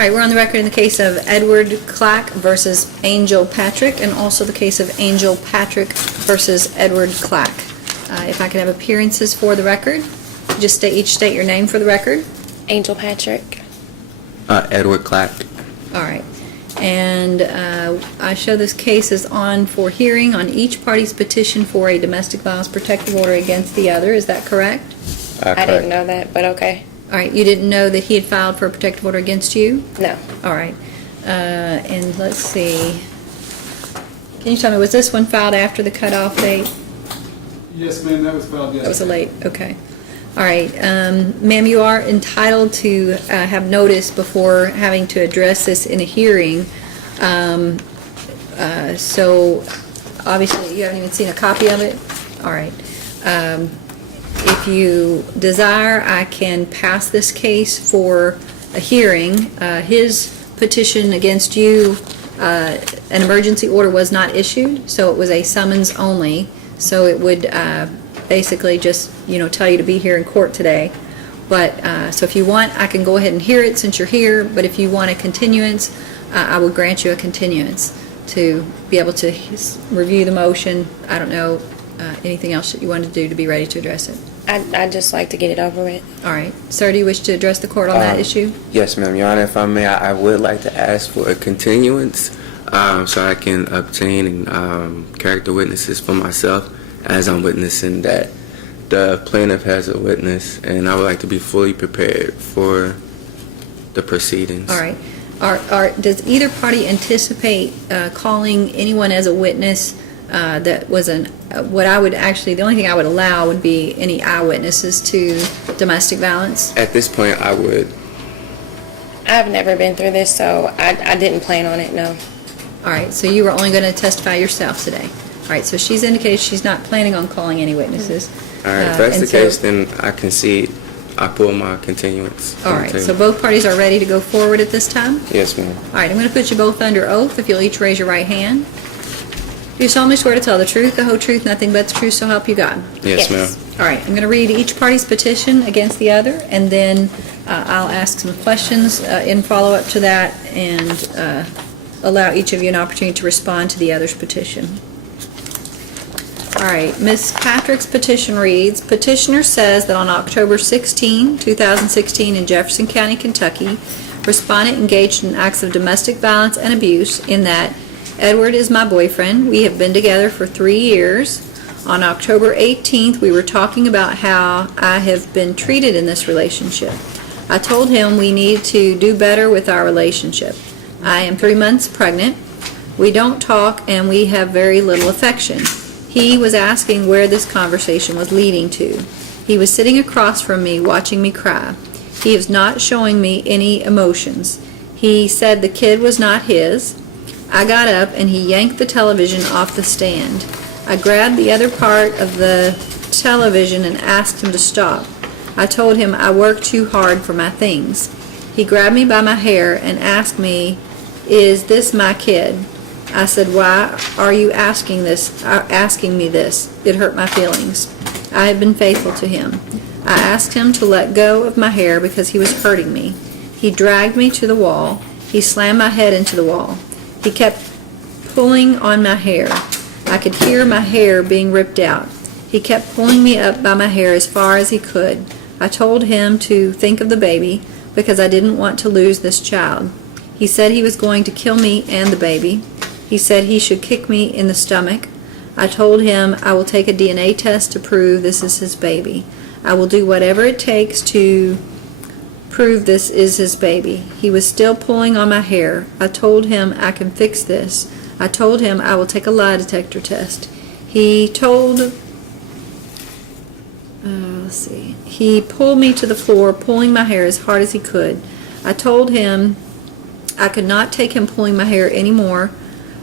right, we're on the record in the case of Edward Clack versus Angel Patrick, and also the case of Angel Patrick versus Edward Clack. If I can have appearances for the record, just each state your name for the record. Angel Patrick. Edward Clack. All right. And I show this case is on for hearing on each party's petition for a domestic violence protective order against the other. Is that correct? I didn't know that, but okay. All right. You didn't know that he had filed for a protective order against you? No. All right. And let's see. Can you tell me, was this one filed after the cutoff date? Yes, ma'am, that was filed yesterday. That was a late, okay. All right, ma'am, you are entitled to have notice before having to address this in a hearing. So, obviously, you haven't even seen a copy of it? All right. If you desire, I can pass this case for a hearing. His petition against you, an emergency order was not issued, so it was a summons only. So it would basically just, tell you to be here in court today. But, so if you want, I can go ahead and hear it since you're here, but if you want a continuance, I will grant you a continuance to be able to review the motion. I don't know anything else that you want to do to be ready to address it. I'd just like to get it over with. All right. Sir, do you wish to address the court on that issue? Yes, ma'am. Your Honor, if I may, I would like to ask for a continuance so I can obtain character witnesses for myself as I'm witnessing that the plaintiff has a witness, and I would like to be fully prepared for the proceedings. All right. Does either party anticipate calling anyone as a witness that was the only thing I would allow would be any eyewitnesses to domestic violence? At this point, I would. I've never been through this, so I didn't plan on it, no. All right, so you were only going to testify yourself today. All right, so she's indicated she's not planning on calling any witnesses. All right, if that's the case, then I concede. I pull my continuance. All right, so both parties are ready to go forward at this time? Yes, ma'am. All right, I'm going to put you both under oath. If you'll each raise your right hand. Do you solemnly swear to tell the truth, the whole truth, nothing but the truth, so help you God? Yes, ma'am. All right, I'm going to read each party's petition against the other, and then I'll ask some questions in follow-up to that, and allow each of you an opportunity to respond to the other's petition. All right, Ms. Patrick's petition reads, Petitioner says that on October 16, 2016 in Jefferson County, Kentucky, respondent engaged in acts of domestic violence and abuse in that Edward is my boyfriend. We have been together for 3 years. On October 18th, we were talking about how I have been treated in this relationship. I told him we need to do better with our relationship. I am 3 months pregnant. We don't talk and we have very little affection. He was asking where this conversation was leading to. He was sitting across from me watching me cry. He was not showing me any emotions. He said the kid was not his. I got up and he yanked the television off the stand. I grabbed the other part of the television and asked him to stop. I told him I worked too hard for my things. He grabbed me by my hair and asked me, "Is this my kid?" I said, "Why are you asking me this? It hurt my feelings. I have been faithful to him." I asked him to let go of my hair because he was hurting me. He dragged me to the wall. He slammed my head into the wall. He kept pulling on my hair. I could hear my hair being ripped out. He kept pulling me up by my hair as far as he could. I told him to think of the baby because I didn't want to lose this child. He said he was going to kill me and the baby. He said he should kick me in the stomach. I told him I will take a DNA test to prove this is his baby. I will do whatever it takes to prove this is his baby. He was still pulling on my hair. I told him I can fix this. I told him I will take a lie detector test. He pulled me to the floor, pulling my hair as hard as he could. I told him I could not take him pulling my hair anymore.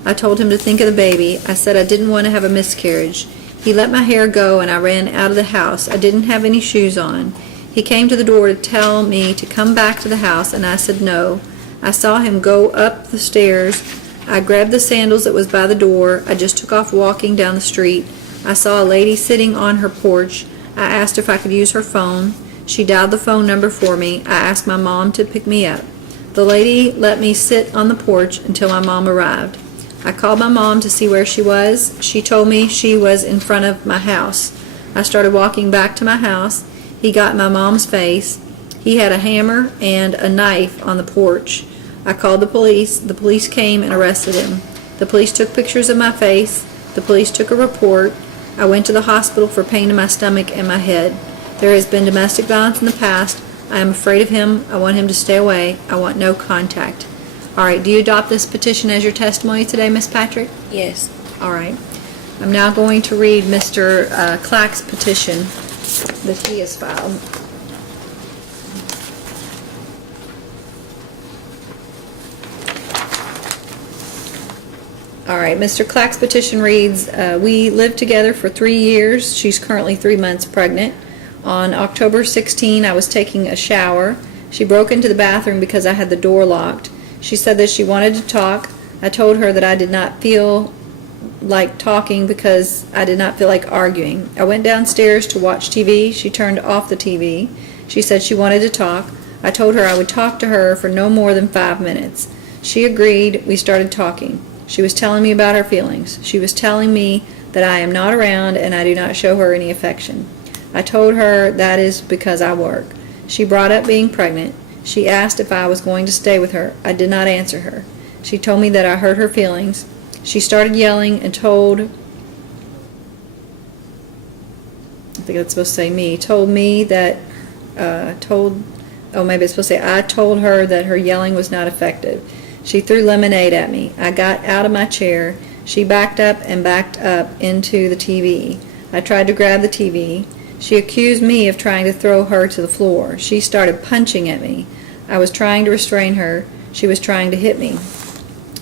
I told him to think of the baby. I said I didn't want to have a miscarriage. He let my hair go and I ran out of the house. I didn't have any shoes on. He came to the door to tell me to come back to the house and I said no. I saw him go up the stairs. I grabbed the sandals that was by the door. I just took off walking down the street. I saw a lady sitting on her porch. I asked if I could use her phone. She dialed the phone number for me. I asked my mom to pick me up. The lady let me sit on the porch until my mom arrived. I called my mom to see where she was. She told me she was in front of my house. I started walking back to my house. He got in my mom's face. He had a hammer and a knife on the porch. I called the police. The police came and arrested him. The police took pictures of my face. The police took a report. I went to the hospital for pain in my stomach and my head. There has been domestic violence in the past. I am afraid of him. I want him to stay away. I want no contact. All right, do you adopt this petition as your testimony today, Ms. Patrick? Yes. All right. I'm now going to read Mr. Clack's petition that he has filed. All right, Mr. Clack's petition reads, we lived together for 3 years. She's currently 3 months pregnant. On October 16, I was taking a shower. She broke into the bathroom because I had the door locked. She said that she wanted to talk. I told her that I did not feel like talking because I did not feel like arguing. I went downstairs to watch TV. She turned off the TV. She said she wanted to talk. I told her I would talk to her for no more than 5 minutes. She agreed. We started talking. She was telling me about her feelings. She was telling me that I am not around and I do not show her any affection. I told her that is because I work. She brought up being pregnant. She asked if I was going to stay with her. I did not answer her. She told me that I hurt her feelings. She started yelling and told, I think it's supposed to say me, told me that, maybe it's supposed to say I told her that her yelling was not effective. She threw lemonade at me. I got out of my chair. She backed up and backed up into the TV. I tried to grab the TV. She accused me of trying to throw her to the floor. She started punching at me. I was trying to restrain her. She was trying to hit me.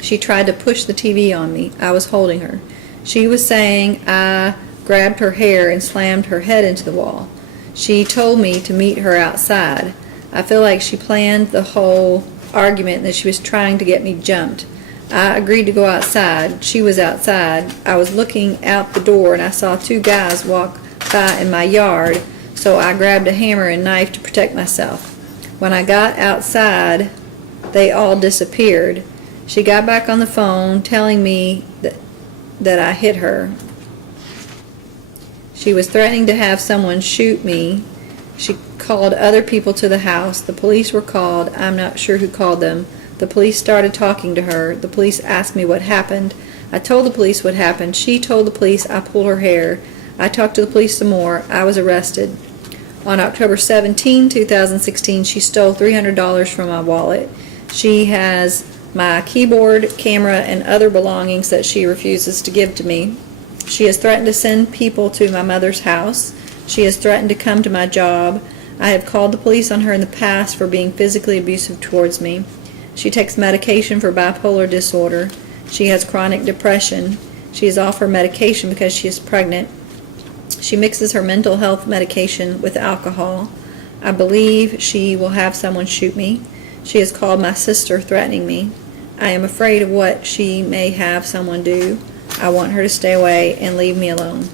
She tried to push the TV on me. I was holding her. She was saying I grabbed her hair and slammed her head into the wall. She told me to meet her outside. I feel like she planned the whole argument and that she was trying to get me jumped. I agreed to go outside. She was outside. I was looking out the door and I saw 2 guys walk by in my yard, so I grabbed a hammer and knife to protect myself. When I got outside, they all disappeared. She got back on the phone telling me that I hit her. She was threatening to have someone shoot me. She called other people to the house. The police were called. I'm not sure who called them. The police started talking to her. The police asked me what happened. I told the police what happened. She told the police I pulled her hair. I talked to the police some more. I was arrested. On October 17, 2016, she stole $300 from my wallet. She has my keyboard, camera, and other belongings that she refuses to give to me. She has threatened to send people to my mother's house. She has threatened to come to my job. I have called the police on her in the past for being physically abusive towards me. She takes medication for bipolar disorder. She has chronic depression. She is off her medication because she is pregnant. She mixes her mental health medication with alcohol. I believe she will have someone shoot me. She has called my sister threatening me. I am afraid of what she may have someone do. I want her to stay away and leave me alone.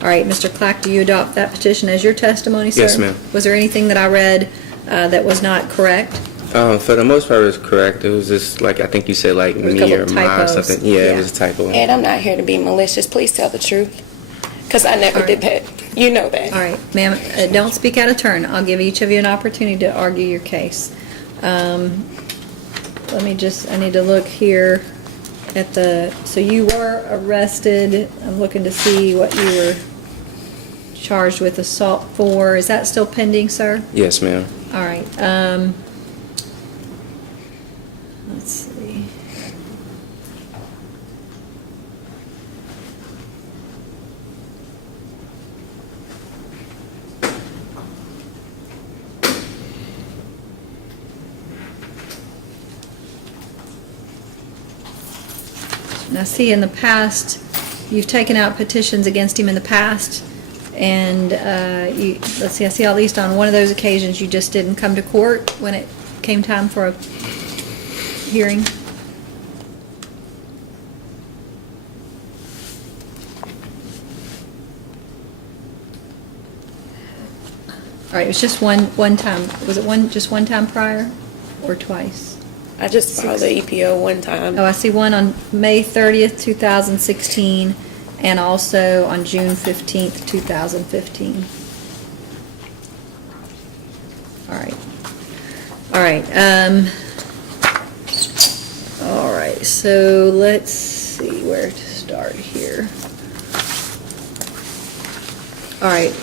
All right, Mr. Clack, do you adopt that petition as your testimony, sir? Yes, ma'am. Was there anything that I read that was not correct? For the most part, it was correct. It was just like, I think you said like was a me couple or my or typos. something. Yeah, Yeah. it was a typo. Ed, I'm not here to be malicious. Please tell the truth. Because I never All did right. that. You know that. All right, ma'am, don't speak out of turn. I'll give each of you an opportunity to argue your case. Let me just, I need to look here at so you were arrested. I'm looking to see what you were charged with assault for. Is that still pending, sir? Yes, ma'am. All right, let's see. Now, see, in the past, you've taken out petitions against him in the past, and let's see, I see at least on one of those occasions you just didn't come to court when it came time for a hearing. All right, it was just one time. Was it just one time prior, or twice? I just filed the EPO one time. Oh, I see one on May 30th, 2016, and also on June 15th, 2015. All right. All right. All right, so let's see where to start here. All right,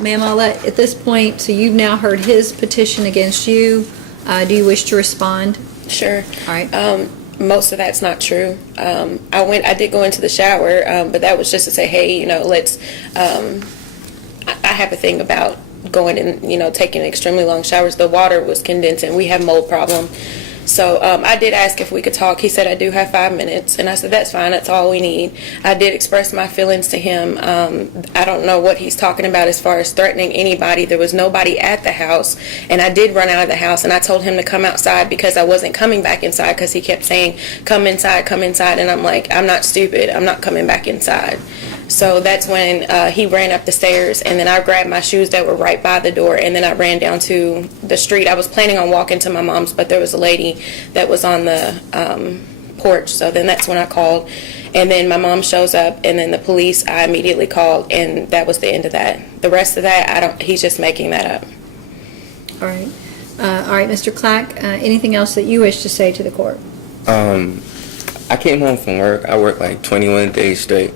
ma'am, I'll let, at this point, so you've now heard his petition against you. Do you wish to respond? Sure. All right. Most of that's not true. I did go into the shower, but that was just to say, hey, let's, I have a thing about going and, taking extremely long showers. The water was condensing. We have mold problem. So I did ask if we could talk. He said, I do have 5 minutes. And I said, that's fine. That's all we need. I did express my feelings to him. I don't know what he's talking about as far as threatening anybody. There was nobody at the house. And I did run out of the house. And I told him to come outside because I wasn't coming back inside because he kept saying, come inside, come inside. And I'm like, I'm not stupid. I'm not coming back inside. So that's when he ran up the stairs, and then I grabbed my shoes that were right by the door, and then I ran down to the street. I was planning on walking to my mom's, but there was a lady that was on the porch, so then that's when I called. And then my mom shows up, and then the police, I immediately called, and that was the end of that. The rest of that, he's just making that up. All right. All right, Mr. Clack, anything else that you wish to say to the court? I came home from work. I worked like 21 days straight.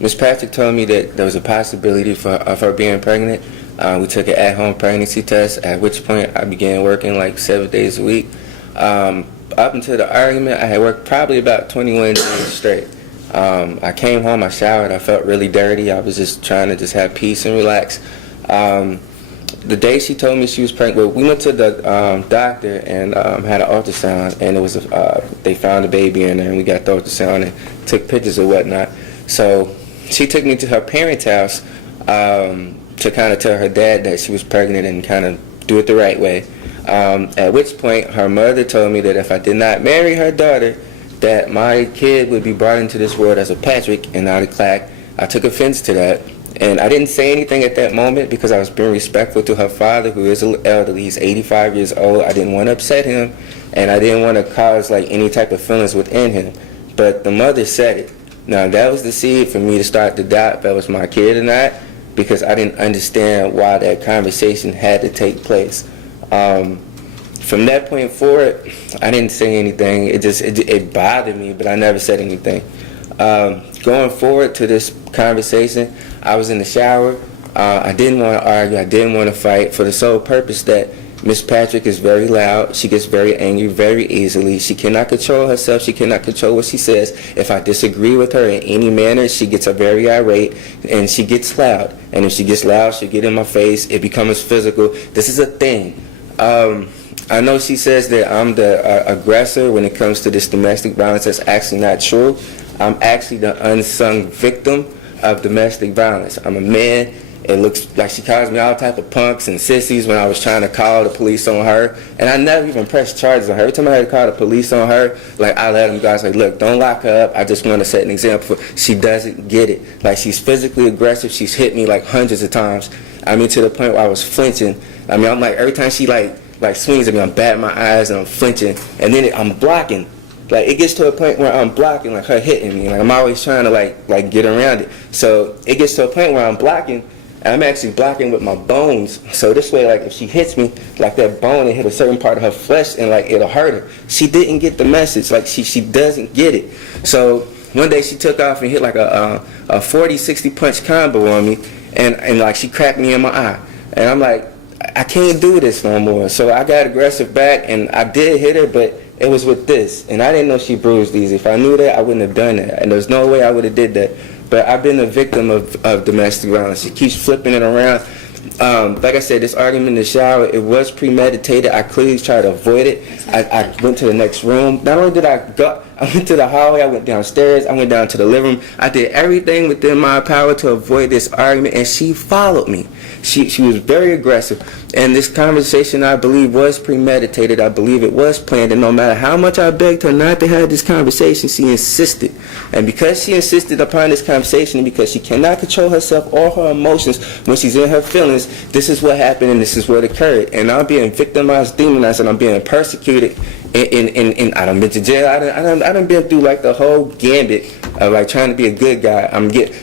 Ms. Patrick told me that there was a possibility of her being pregnant. We took an at-home pregnancy test, at which point I began working like 7 days a week. Up until the argument, I had worked probably about 21 days straight. I came home, I showered, I felt really dirty. I was just trying to just have peace and relax. The day she told me she was pregnant, well, we went to the doctor and had an ultrasound, and it was they found a baby in there, and we got the ultrasound and took pictures and whatnot. So she took me to her parents' house to kind of tell her dad that she was pregnant and kind of do it the right way. At which point her mother told me that if I did not marry her daughter, that my kid would be brought into this world as a Patrick and not a Clack. I took offense to that. And I didn't say anything at that moment because I was being respectful to her father, who is elderly. He's 85 years old. I didn't want to upset him, and I didn't want to cause like any type of feelings within him. But the mother said it. Now that was the seed for me to start to doubt if that was my kid or not, because I didn't understand why that conversation had to take place. From that point forward, I didn't say anything. It bothered me, but I never said anything. Going forward to this conversation, I was in the shower. I didn't want to argue. I didn't want to fight for the sole purpose that Miss Patrick is very loud. She gets very angry very easily. She cannot control herself. She cannot control what she says. If I disagree with her in any manner, she gets very irate and she gets loud. And if she gets loud, she'll get in my face. It becomes physical. This is a thing. I know she says that I'm the aggressor when it comes to this domestic violence. That's actually not true. I'm actually the unsung victim of domestic violence. I'm a man. It looks like she calls me all type of punks and sissies when I was trying to call the police on her. And I never even pressed charges on her. Every time I had to call the police on her, like I let them go. I was like, look, don't lock her up. I just want to set an example. She doesn't get it. Like she's physically aggressive. She's hit me like hundreds of times. I mean, to the point where I was flinching. I mean, I'm like, every time she like swings at me, I'm batting my eyes and I'm flinching. And then I'm blocking. Like it gets to a point where I'm blocking, like her hitting me. Like I'm always trying to like get around it. So it gets to a point where I'm blocking. I'm actually blocking with my bones. So this way, like if she hits me, like that bone, it hit a certain part of her flesh and like it'll hurt her. She didn't get the message. Like she doesn't get it. So one day she took off and hit like a 40-60 punch combo on me, and like she cracked me in my eye. And I'm like, I can't do this no more. So I got aggressive back and I did hit her, but it was with this. And I didn't know she bruised these. If I knew that, I wouldn't have done that. And there's no way I would have did that. But I've been a victim of domestic violence. She keeps flipping it around. Like I said, this argument in the shower, it was premeditated. I clearly tried to avoid it. I went to the next room. Not only did I go, I went to the hallway, I went downstairs, I went down to the living room. I did everything within my power to avoid this argument, and she followed me. She was very aggressive. And this conversation, I believe, was premeditated. I believe it was planned. And no matter how much I begged her not to have this conversation, she insisted. And because she insisted upon this conversation, and because she cannot control herself or her emotions when she's in her feelings, this is what happened and this is what occurred. And I'm being victimized, demonized, and I'm being persecuted. And I done been to jail. I done been through like the whole gambit of like trying to be a good guy.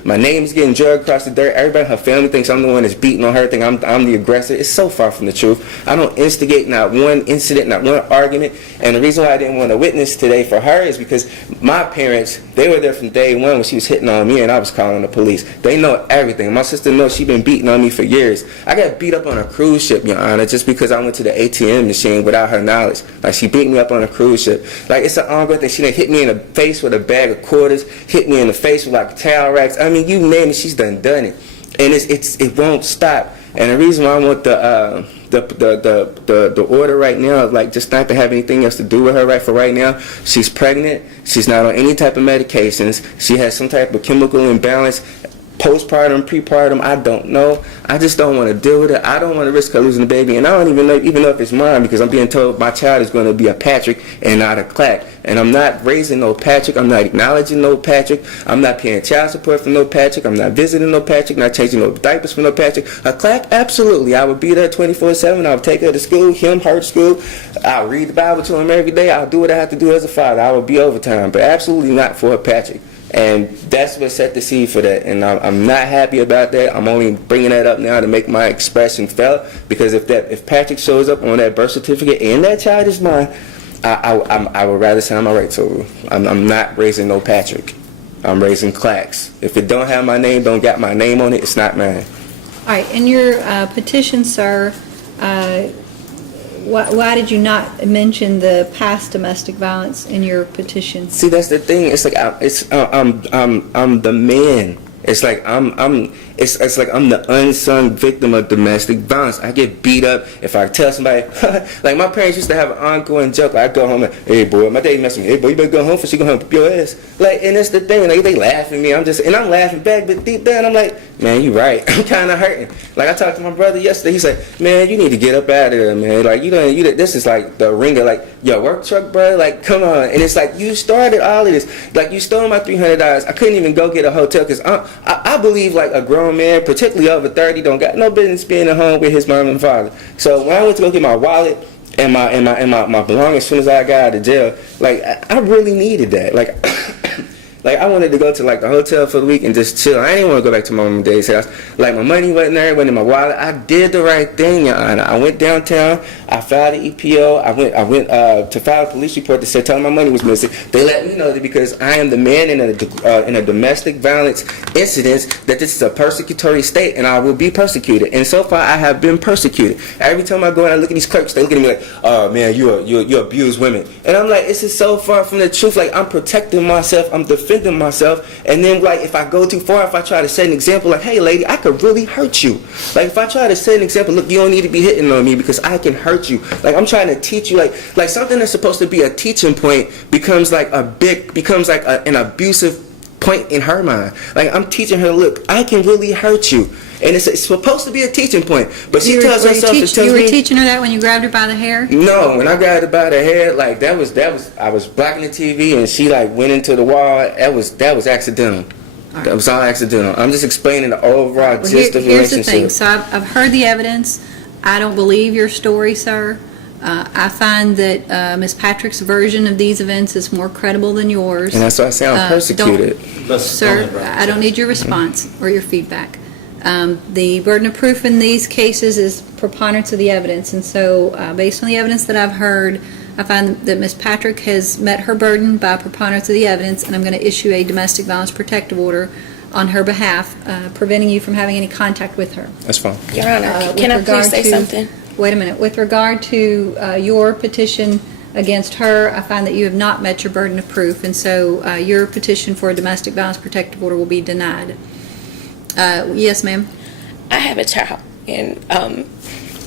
My name's getting dragged across the dirt. Everybody, her family thinks I'm the one that's beating on her, think I'm the aggressor. It's so far from the truth. I don't instigate not one incident, not one argument. And the reason why I didn't want to witness today for her is because my parents, they were there from day one when she was hitting on me and I was calling the police. They know everything. My sister knows she been beating on me for years. I got beat up on a cruise ship, Your Honor, just because I went to the ATM machine without her knowledge. Like, she beat me up on a cruise ship. Like, it's an ongoing thing. She done hit me in the face with a bag of quarters, hit me in the face with like towel racks. I mean, you name it, she's done it. And it won't stop. And the reason why I want the order right now is like just not to have anything else to do with her right now. She's pregnant. She's not on any type of medications. She has some type of chemical imbalance. Postpartum, prepartum, I don't know. I just don't want to deal with it. I don't want to risk her losing the baby, and I don't even know if it's mine, because I'm being told my child is going to be a Patrick and not a Clack. And I'm not raising no Patrick. I'm not acknowledging no Patrick. I'm not paying child support for no Patrick. I'm not visiting no Patrick. Not changing no diapers for no Patrick. A Clack, absolutely. I would be there 24/7. I would take her to school, her to school. I'll read the Bible to him every day. I'll do what I have to do as a father. I would be overtime, but absolutely not for a Patrick. And that's what set the seed for that. And I'm not happy about that. I'm only bringing that up now to make my expression felt. Because if Patrick shows up on that birth certificate and that child is mine, I would rather sign my rights over. I'm not raising no Patrick. I'm raising Clacks. If it don't have my name, don't got my name on it, it's not mine. All right, in your petition, sir, why did you not mention the past domestic violence in your petition? See, that's the thing. It's like I'm the man. It's like it's like I'm the unsung victim of domestic violence. I get beat up if I tell somebody. Like, my parents used to have an ongoing joke. Like, I go home and, hey boy, my daddy messed with me. Hey boy, you better go home, for she go home and whoop your ass. Like, and that's the thing. Like, they laugh at me. I'm laughing back, but deep down I'm like, man, you right. I'm kind of hurting. Like, I talked to my brother yesterday. He said, man, you need to get up out of there, man. Like, this is like the ringer. Like, yo, work truck, bro. Like, come on. And it's like, you started all of this. Like, you stole my $300. I couldn't even go get a hotel because I believe like a grown man, particularly over 30, don't got no business being at home with his mom and father. So when I went to go get my wallet and my belongings as soon as I got out of jail, like, I really needed that. Like, like, I wanted to go to like the hotel for the week and just chill. I didn't want to go back to my mom and dad's house. Like, my money wasn't there, wasn't in my wallet. I did the right thing, Your Honor. I went downtown. I filed an EPO. I went to file a police report that said telling my money was missing. They let me know that because I am the man in a domestic violence incident, that this is a persecutory state and I will be persecuted. And so far I have been persecuted. Every time I go and I look at these clerks, they look at me like, oh man, you abuse women. And I'm like, this is so far from the truth. Like, I'm protecting myself. I'm defending myself. And then, like, if I go too far, if I try to set an example, like, hey lady, I could really hurt you. Like, if I try to set an example, look, you don't need to be hitting on me because I can hurt you. Like, I'm trying to teach you, like something that's supposed to be a teaching point becomes like an abusive point in her mind. Like, I'm teaching her, look, I can really hurt you. And it's supposed to be a teaching point. But she tells herself, you were teaching her that when you grabbed her by the hair? No, when I grabbed her by the hair, like, that was I was blocking the TV and she like went into the wall. That was accidental. Right. That was all accidental. I'm just explaining the overall gist of the relationship. Here's the thing. So I've heard the evidence. I don't believe your story, sir. I find that Ms. Patrick's version of these events is more credible than yours. And that's why I say I'm persecuted. Sir, I don't need your response or your feedback. The burden of proof in these cases is preponderance of the evidence. And so based on the evidence that I've heard, I find that Ms. Patrick has met her burden by preponderance of the evidence, and I'm going to issue a domestic violence protective order on her behalf, preventing you from having any contact with her. That's fine. Your Honor, can I please say something? Wait a minute. With regard to your petition against her, I find that you have not met your burden of proof, and so your petition for a domestic violence protective order will be denied. Yes, ma'am. I have a child, and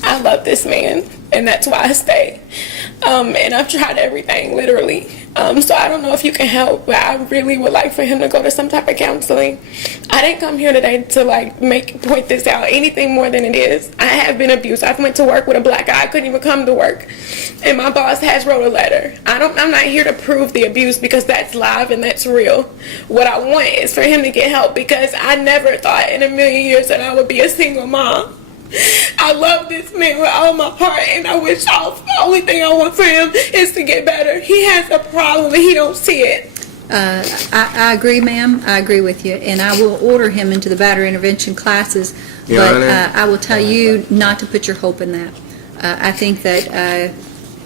I love this man, and that's why I stay. And I've tried everything, literally. So I don't know if you can help, but I really would like for him to go to some type of counseling. I didn't come here today to point this out anything more than it is. I have been abused. I went to work with a black eye. I couldn't even come to work, and my boss has wrote a letter. I'm not here to prove the abuse because that's live and that's real. What I want is for him to get help because I never thought in a million years that I would be a single mom. I love this man with all my heart, and I wish the only thing I want for him is to get better. He has a problem and he don't see it. I agree, ma'am. I agree with you, and I will order him into the batterer intervention classes. Your But Honor. I will tell you not to put your hope in that. I think that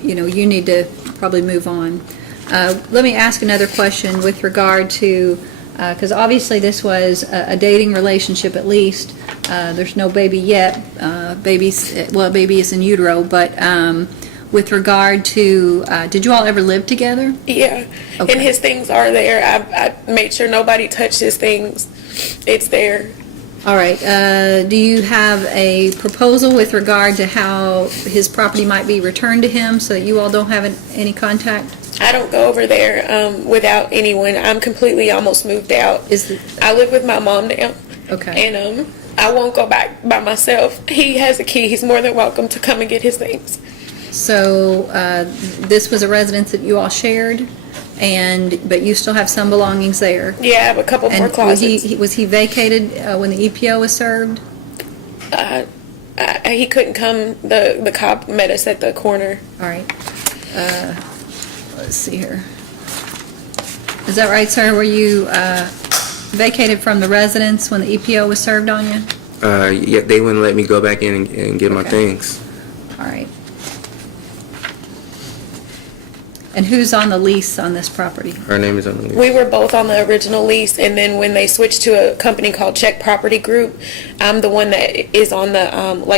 you need to probably move on. Let me ask another question with regard to because obviously this was a dating relationship at least. There's no baby yet. Baby is in utero, but with regard to, did you all ever live together? Yeah, Okay. and his things are there. I made sure nobody touched his things. It's there. All right. Do you have a proposal with regard to how his property might be returned to him so that you all don't have any contact? I don't go over there without anyone. I'm completely almost moved out. I live with my mom now. Okay. And I won't go back by myself. He has a key. He's more than welcome to come and get his things. So this was a residence that you all shared, but you still have some belongings there. Yeah, I have a couple more And closets. was he vacated when the EPO was served? He couldn't come. The cop met us at the corner. All right. Let's see here. Is that right, sir? Were you vacated from the residence when the EPO was served on you? Yeah, they wouldn't let me go back in and get my Okay. things. All right. And who's on the lease on this property? Her name is on the lease. We were both on the original lease, and then when they switched to a company called Check Property Group, I'm the one that is on the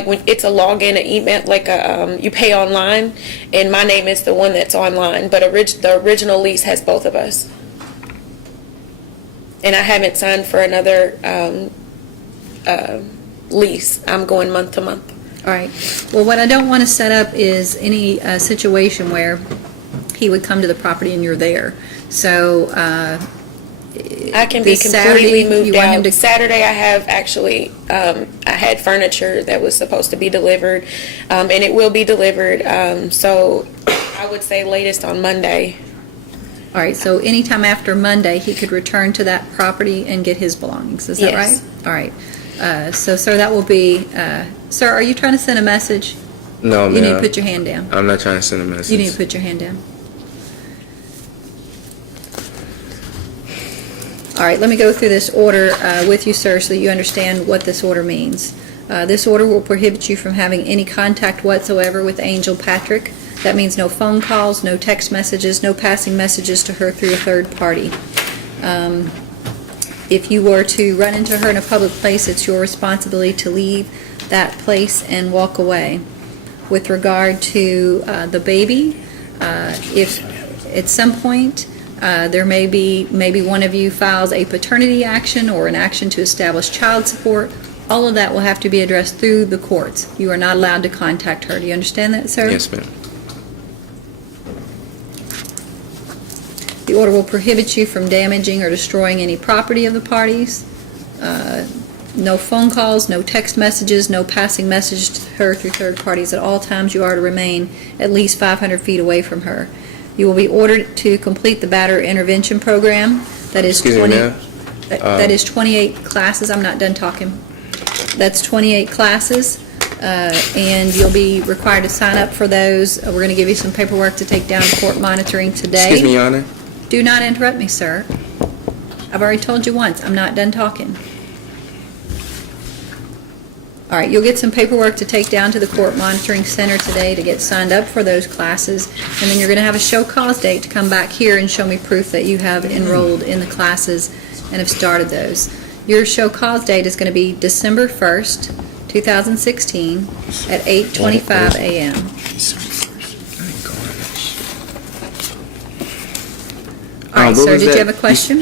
when it's a login, an email, you pay online, and my name is the one that's online. But the original lease has both of us, and I haven't signed for another lease. I'm going month to month. All right. Well, what I don't want to set up is any situation where he would come to the property and you're there. So I can be this completely Saturday, moved you want him out. to- Saturday, I have actually, I had furniture that was supposed to be delivered, and it will be delivered. So I would say latest on Monday. All right. So anytime after Monday, he could return to that property and get his belongings. Is that Yes. right? All right. So, sir, that will be. Sir, are you trying to send a message? No, You ma'am. need to put your hand down. I'm not trying to send a message. You need to put your hand down. All right, let me go through this order with you, sir, so that you understand what this order means. This order will prohibit you from having any contact whatsoever with Angel Patrick. That means no phone calls, no text messages, no passing messages to her through a third party. If you were to run into her in a public place, it's your responsibility to leave that place and walk away. With regard to the baby, if at some point there may be maybe one of you files a paternity action or an action to establish child support, all of that will have to be addressed through the courts. You are not allowed to contact her. Do you understand that, sir? Yes, ma'am. The order will prohibit you from damaging or destroying any property of the parties. No phone calls, no text messages, no passing messages to her through third parties. At all times, you are to remain at least 500 feet away from her. You will be ordered to complete the Batterer intervention program. That is Excuse me, 20. ma'am. That is 28 classes. I'm not done talking. That's 28 classes, and you'll be required to sign up for those. We're going to give you some paperwork to take down to court monitoring today. Excuse me, Your Honor. Do not interrupt me, sir. I've already told you once, I'm not done talking. All right, you'll get some paperwork to take down to the court monitoring center today to get signed up for those classes, and then you're going to have a show cause date to come back here and show me proof that you have enrolled in the classes and have started those. Your show cause date is going to be December 1st, 2016 at 8:25 a.m. All right, what sir, was did you that? have a question?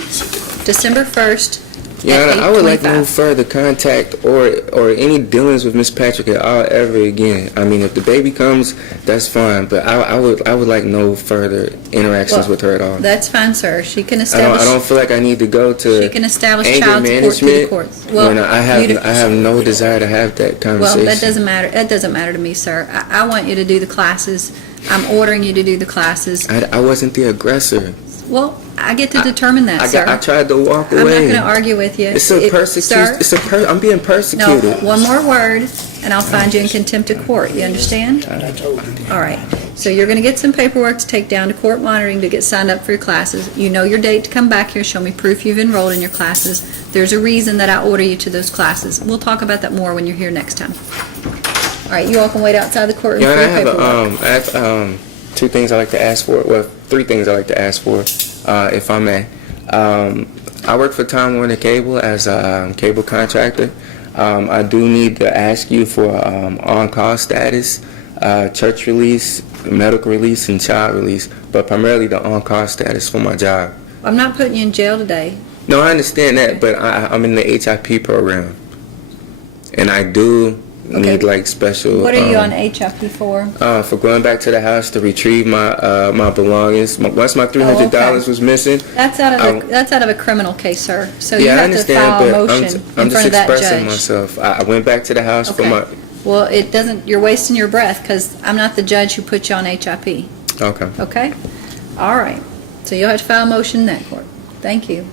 December 1st, Yeah, at I would like no 8:25. further contact or any dealings with Miss Patrick at all ever again. I mean, if the baby comes, that's fine, but I would like no further interactions Well, with her at all. That's fine, sir. She can I establish. don't feel like I need to go to She can establish anger child support through the management courts. when I you have no desire to have that Well, conversation. that doesn't matter. That doesn't matter to me, sir. I want you to do the classes. I'm ordering you to do the classes. I wasn't the aggressor. Well, I get to determine that, sir. I tried to walk I'm not away. going to argue with you. It's a Sir, persecution. I'm being no, persecuted. one more word, and I'll find you in contempt of court. You understand? All right. So you're going to get some paperwork to take down to court monitoring to get signed up for your classes. You know your date to come back here, show me proof you've enrolled in your classes. There's a reason that I order you to those classes. We'll talk about that more when you're here next time. All right, you all can wait outside the courtroom Yeah, for and your paperwork. I have two things I like to ask for. Well, three things I like to ask for, if I may. I work for Time Warner Cable as a cable contractor. I do need to ask you for on-call status, church release, medical release, and child release, but primarily the on-call status for my job. I'm not putting you in jail today. No, I understand that, but I'm in the HIP program, and I do need like special. What are you on HIP for? For going back to the house to retrieve my my belongings. Once my $300 was missing. That's out of a criminal case, sir. So you Yeah, I have to understand, file a but motion I'm in just front of that expressing judge. myself. I went back to the house for Okay. my. Well, it doesn't. You're wasting your breath because I'm not the judge who put you on HIP. Okay. Okay. All right. So you'll have to file a motion in that court. Thank you.